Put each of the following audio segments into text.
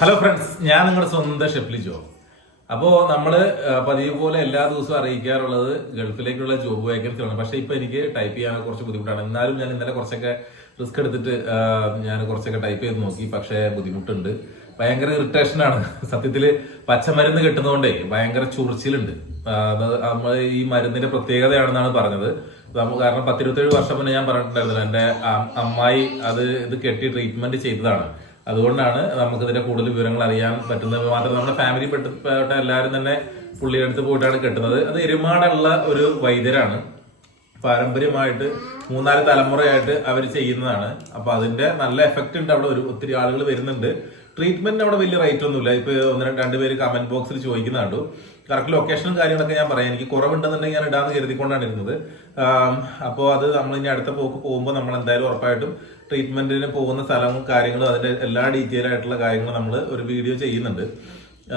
Hello friends, ഞാൻ നിങ്ങളുടെ സ്വന്തം ഷെഫ്ലി ജോ. അപ്പോൾ നമ്മൾ പതിവ് പോലെ എല്ലാ ദിവസവും അറിയിക്കാറുള്ളത് ഗൾഫിലേക്കുള്ള ജോബ് വേക്കൻസികളാണ്. പക്ഷേ ഇപ്പൊ എനിക്ക് ടൈപ്പ് ചെയ്യാൻ കുറച്ച് ബുദ്ധിമുട്ടാണ്. എന്നാലും ഞാൻ ഇന്നലെ കുറച്ചൊക്കെ റിസ്ക് എടുത്തിട്ട് ഞാൻ കുറച്ചൊക്കെ ടൈപ്പ് ചെയ്ത് നോക്കി. പക്ഷേ ബുദ്ധിമുട്ടുണ്ട്, ഭയങ്കര ഇറിറ്റേഷനാണ്. സത്യത്തില് പച്ചമരുന്ന് കിട്ടുന്നതുകൊണ്ടേ ഭയങ്കര ചൊറിച്ചിലുണ്ട്. നമ്മൾ ഈ മരുന്നിന്റെ പ്രത്യേകതയാണെന്നാണ് പറഞ്ഞത്. കാരണം 10-27 വർഷം മുന്നേ ഞാൻ പറഞ്ഞിട്ടുണ്ടായിരുന്നില്ല, എന്റെ അമ്മായി ഇത് കെട്ടി ട്രീറ്റ്മെന്റ് ചെയ്തതാണ്. അതുകൊണ്ടാണ് നമുക്ക് ഇതിന്റെ കൂടുതൽ വിവരങ്ങൾ അറിയാൻ പറ്റുന്നത്. മാത്രം നമ്മുടെ ഫാമിലി പെട്ട എല്ലാവരും തന്നെ പുള്ളിയുടെ അടുത്ത് പോയിട്ടാണ് കെട്ടുന്നത്. അത് എരുമാടുള്ള ഒരു വൈദ്യരാണ്, പാരമ്പര്യമായിട്ട് 3-4 തലമുറയായിട്ട് അവർ ചെയ്യുന്നതാണ്. അപ്പൊ അതിന്റെ നല്ല എഫക്റ്റ് ഉണ്ട്. അവിടെ ഒത്തിരി ആളുകൾ വരുന്നുണ്ട്. ട്രീറ്റ്മെന്റിന് അവിടെ വലിയ റേറ്റ് ഒന്നുമില്ല. ഇപ്പൊ 1-2 പേര് കമന്റ് ബോക്സിൽ ചോദിക്കുന്ന കണ്ടു. കറക്റ്റ് ലൊക്കേഷനും കാര്യങ്ങളൊക്കെ ഞാൻ പറയാം. എനിക്ക് കുറവുണ്ടെന്നുണ്ടെങ്കിൽ ഞാൻ ഇടാന്ന് കരുതിക്കൊണ്ടാണ് ഇരുന്നത്. അപ്പോൾ അത് നമ്മൾ ഇനി അടുത്ത പോകുമ്പോൾ നമ്മൾ എന്തായാലും ഉറപ്പായിട്ടും ട്രീറ്റ്മെന്റിന് പോകുന്ന സ്ഥലവും കാര്യങ്ങളും അതിന്റെ എല്ലാ ഡീറ്റെയിൽ ആയിട്ടുള്ള കാര്യങ്ങളും നമ്മൾ ഒരു വീഡിയോ ചെയ്യുന്നുണ്ട്.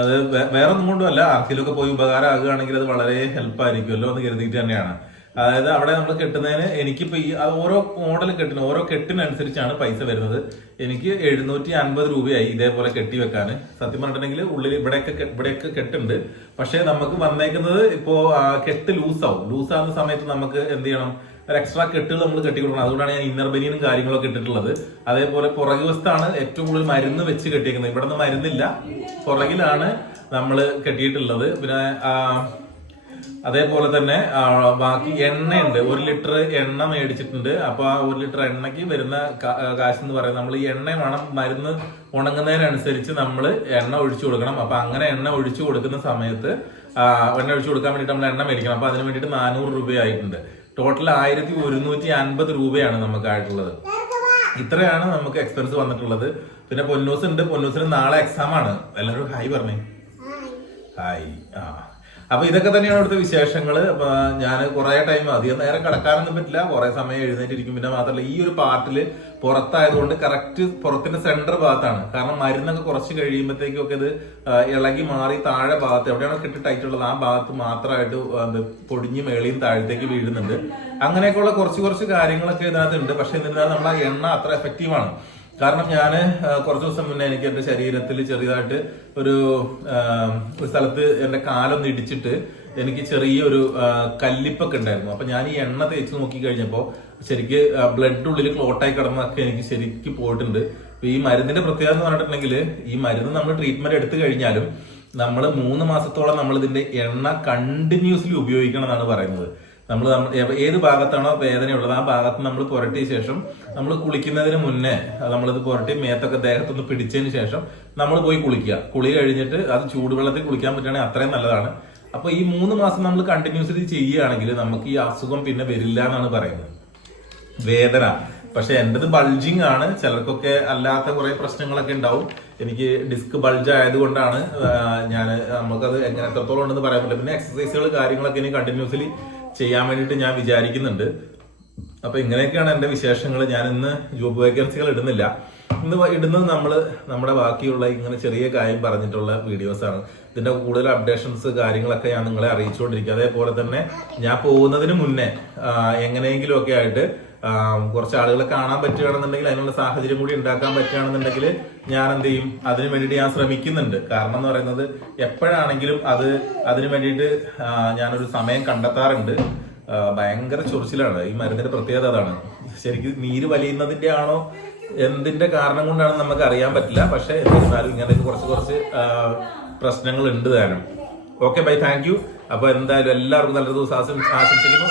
അത് വേറെ ഒന്നും കൊണ്ടുമല്ല, ആർക്കെങ്കിലുമൊക്കെ പോയി ഉപകാരമാകുകയാണെങ്കിൽ അത് വളരെ ഹെൽപ്പ് ആയിരിക്കുമല്ലോ എന്ന് കരുതിയിട്ട് തന്നെയാണ്. അതായത് അവിടെ നമ്മൾ കെട്ടുന്നതിന് എനിക്കിപ്പോ ഈ ഓരോ മോഡലും കെട്ടിന് ഓരോ കെട്ടിനനുസരിച്ചാണ് പൈസ വരുന്നത്. എനിക്ക് 750 രൂപയായി ഇതേപോലെ കെട്ടി വെക്കാന്. സത്യം പറഞ്ഞിട്ടുണ്ടെങ്കിൽ ഉള്ളിൽ ഇവിടെയൊക്കെ കെട്ടുണ്ട്. പക്ഷെ നമുക്ക് വന്നേക്കുന്നത് ഇപ്പോ കെട്ട് ലൂസാവുന്ന സമയത്ത് നമുക്ക് എന്ത് ചെയ്യണം, ഒരു എക്സ്ട്രാ കെട്ടുകൾ നമ്മൾ കെട്ടി കൊടുക്കണം. അതുകൊണ്ടാണ് ഞാൻ ഇന്നർ ബനിയനും കാര്യങ്ങളൊക്കെ ഇട്ടിട്ടുള്ളത്. അതേപോലെ പുറകു വശത്താണ് ഏറ്റവും കൂടുതൽ മരുന്ന് വെച്ച് കെട്ടിയേക്കുന്നത്. ഇവിടെ നിന്ന് മരുന്നില്ല, പുറകിലാണ് നമ്മൾ കെട്ടിയിട്ടുള്ളത്. പിന്നെ അതേപോലെ തന്നെ ബാക്കി എണ്ണയുണ്ട്. 1 ലിറ്റർ എണ്ണ മേടിച്ചിട്ടുണ്ട്. അപ്പൊ ആ 1 ലിറ്റർ എണ്ണയ്ക്ക് വരുന്ന കാശ് എന്ന് പറയുന്നത്, നമ്മൾ ഈ എണ്ണ വേണം മരുന്ന് ഉണങ്ങുന്നതിനനുസരിച്ച് നമ്മൾ എണ്ണ ഒഴിച്ചു കൊടുക്കണം. അപ്പൊ അങ്ങനെ എണ്ണ ഒഴിച്ചു കൊടുക്കുന്ന സമയത്ത് എണ്ണ ഒഴിച്ചു കൊടുക്കാൻ വേണ്ടിയിട്ട് നമ്മൾ എണ്ണ മേടിക്കണം. അപ്പൊ അതിന് വേണ്ടിയിട്ട് 400 രൂപയായിട്ടുണ്ട്. ടോട്ടൽ 1150 രൂപയാണ് നമുക്കായിട്ടുള്ളത്. ഇത്രയാണ് നമുക്ക് എക്സ്പെൻസ് വന്നിട്ടുള്ളത്. പിന്നെ പൊന്നൂസ് ഉണ്ട്. പൊന്നൂസിന് നാളെ എക്സാം ആണ്. എല്ലാവരും ഹായ് പറഞ്ഞേ. ഹായ്. അപ്പൊ ഇതൊക്കെ തന്നെയാണ് ഇവിടുത്തെ വിശേഷങ്ങള്. അപ്പൊ ഞാൻ കുറെ ടൈം അധികം നേരം കിടക്കാനൊന്നും പറ്റില്ല, കുറെ സമയം എഴുന്നേറ്റിരിക്കും. പിന്നെ മാത്രമല്ല ഈ ഒരു പാർട്ടില് പുറത്തായതുകൊണ്ട് കറക്റ്റ് പുറത്തിന്റെ സെന്റർ ഭാഗത്താണ്. കാരണം മരുന്നൊക്കെ കുറച്ച് കഴിയുമ്പോഴത്തേക്കും ഒക്കെ ഇത് ഇളകി മാറി താഴെ ഭാഗത്ത് എവിടെയാണ് കെട്ടി ടൈറ്റുള്ളത് ആ ഭാഗത്ത് മാത്രമായിട്ട് പൊടിഞ്ഞ് മേളിയും താഴത്തേക്ക് വീഴുന്നുണ്ട്. അങ്ങനെയൊക്കെയുള്ള കുറച്ച് കാര്യങ്ങളൊക്കെ ഇതിനകത്ത് ഉണ്ട്. പക്ഷെ എന്നിരുന്നാലും നമ്മൾ ആ എണ്ണ അത്ര എഫക്റ്റീവാണ്. കാരണം ഞാൻ കുറച്ച് ദിവസം മുന്നേ എനിക്ക് എന്റെ ശരീരത്തിൽ ചെറിയതായിട്ട് ഒരു സ്ഥലത്ത് എന്റെ കാലൊന്ന് ഇടിച്ചിട്ട് എനിക്ക് ചെറിയൊരു കല്ലിപ്പൊക്കെ ഉണ്ടായിരുന്നു. അപ്പൊ ഞാൻ ഈ എണ്ണ തേച്ച് നോക്കി കഴിഞ്ഞപ്പോ ശരിക്ക് ബ്ലഡ് ഉള്ളിൽ ക്ലോട്ടായി കിടന്നൊക്കെ എനിക്ക് ശരിക്ക് പോയിട്ടുണ്ട്. ഈ മരുന്നിന്റെ പ്രത്യേകത എന്ന് പറഞ്ഞിട്ടുണ്ടെങ്കിൽ, ഈ മരുന്ന് നമ്മൾ ട്രീറ്റ്മെന്റ് എടുത്തു കഴിഞ്ഞാലും നമ്മൾ 3 മാസത്തോളം നമ്മൾ ഇതിന്റെ എണ്ണ കണ്ടിന്യൂസ്ലി ഉപയോഗിക്കണം എന്നാണ് പറയുന്നത്. നമ്മൾ ഏത് ഭാഗത്താണോ വേദനയുള്ളത് ആ ഭാഗത്ത് നമ്മൾ പുരട്ടിയ ശേഷം നമ്മൾ കുളിക്കുന്നതിന് മുന്നേ നമ്മളിത് പുരട്ടി മേത്തൊക്കെ ദേഹത്തൊന്ന് പിടിച്ചതിന് ശേഷം നമ്മൾ പോയി കുളിക്കുക. കുളി കഴിഞ്ഞിട്ട് അത് ചൂടുവെള്ളത്തിൽ കുളിക്കാൻ പറ്റുകയാണെങ്കിൽ അത്രയും നല്ലതാണ്. അപ്പൊ ഈ 3 മാസം നമ്മൾ കണ്ടിന്യൂസ്ലി ചെയ്യുകയാണെങ്കിൽ നമുക്ക് ഈ അസുഖം പിന്നെ വരില്ല എന്നാണ് പറയുന്നത്. വേദന പക്ഷെ എന്റേത് ബൾജിങ് ആണ്. ചിലർക്കൊക്കെ അല്ലാത്ത കുറെ പ്രശ്നങ്ങളൊക്കെ ഉണ്ടാവും. എനിക്ക് ഡിസ്ക് ബൾജ് ആയതുകൊണ്ടാണ് നമുക്കത് എങ്ങനെ എത്രത്തോളം ഉണ്ടെന്ന് പറയാൻ പറ്റില്ല. പിന്നെ എക്സസൈസുകൾ കാര്യങ്ങളൊക്കെ ഇനി കണ്ടിന്യൂസ്ലി ചെയ്യാൻ വേണ്ടിയിട്ട് ഞാൻ വിചാരിക്കുന്നുണ്ട്. അപ്പൊ ഇങ്ങനെയൊക്കെയാണ് എന്റെ വിശേഷങ്ങൾ. ഞാൻ ഇന്ന് ജോബ് വേക്കൻസികൾ ഇടുന്നില്ല. ഇന്ന് ഇടുന്നത് നമ്മുടെ ബാക്കിയുള്ള ഇങ്ങനെ ചെറിയ കാര്യം പറഞ്ഞിട്ടുള്ള വീഡിയോസ് ആണ്. ഇതിന്റെ കൂടുതൽ അപ്ഡേഷൻസ് കാര്യങ്ങളൊക്കെ ഞാൻ നിങ്ങളെ അറിയിച്ചുകൊണ്ടിരിക്കും. അതേപോലെ തന്നെ ഞാൻ പോകുന്നതിന് മുന്നേ എങ്ങനെയെങ്കിലും ഒക്കെ ആയിട്ട് കുറച്ച് ആളുകളെ കാണാൻ പറ്റുകയാണെന്നുണ്ടെങ്കിൽ, അതിനുള്ള സാഹചര്യം കൂടി ഉണ്ടാക്കാൻ പറ്റുകയാണെന്നുണ്ടെങ്കിൽ ഞാൻ എന്ത് ചെയ്യും, അതിന് വേണ്ടിയിട്ട് ഞാൻ ശ്രമിക്കുന്നുണ്ട്. കാരണം എന്ന് പറയുന്നത് എപ്പോഴാണെങ്കിലും അതിന് വേണ്ടിയിട്ട് ഞാനൊരു സമയം കണ്ടെത്താറുണ്ട്. ഭയങ്കര ചൊറിച്ചിലാണ്. ഈ മരുന്നിന്റെ പ്രത്യേകത അതാണ്. ശരിക്കും നീര് വലിയുന്നതിന്റെ ആണോ എന്തിന്റെ കാരണം കൊണ്ടാണെന്ന് നമുക്ക് അറിയാൻ പറ്റില്ല. പക്ഷെ എന്നിരുന്നാലും ഇങ്ങനെയൊക്കെ കുറച്ച് പ്രശ്നങ്ങൾ ഉണ്ട് താനും. Okay bye, thank you. അപ്പൊ എന്തായാലും എല്ലാവർക്കും നല്ലൊരു ദിവസം ആശംസിക്കുന്നു.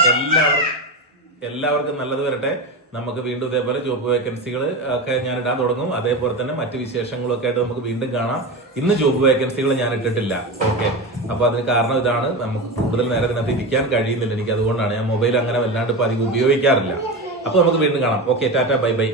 എല്ലാവർക്കും നല്ലത് വരട്ടെ. നമുക്ക് വീണ്ടും ഇതേപോലെ ജോബ് വേക്കൻസികൾ ഒക്കെ ഞാൻ ഇടാൻ തുടങ്ങും. അതേപോലെ തന്നെ മറ്റു വിശേഷങ്ങളൊക്കെ ആയിട്ട് നമുക്ക് വീണ്ടും കാണാം. ഇന്ന് ജോബ് വേക്കൻസികൾ ഞാൻ ഇട്ടിട്ടില്ല. ഓക്കെ, അപ്പൊ അതിന് കാരണം ഇതാണ്, നമുക്ക് കൂടുതൽ നേരം ഇതിനകത്ത് ഇരിക്കാൻ കഴിയുന്നില്ല എനിക്ക്. അതുകൊണ്ടാണ് ഞാൻ മൊബൈൽ അങ്ങനെ വല്ലാണ്ട് ഇപ്പൊ അധികം ഉപയോഗിക്കാറില്ല. അപ്പൊ നമുക്ക് വീണ്ടും കാണാം. Okay, Tata, bye bye.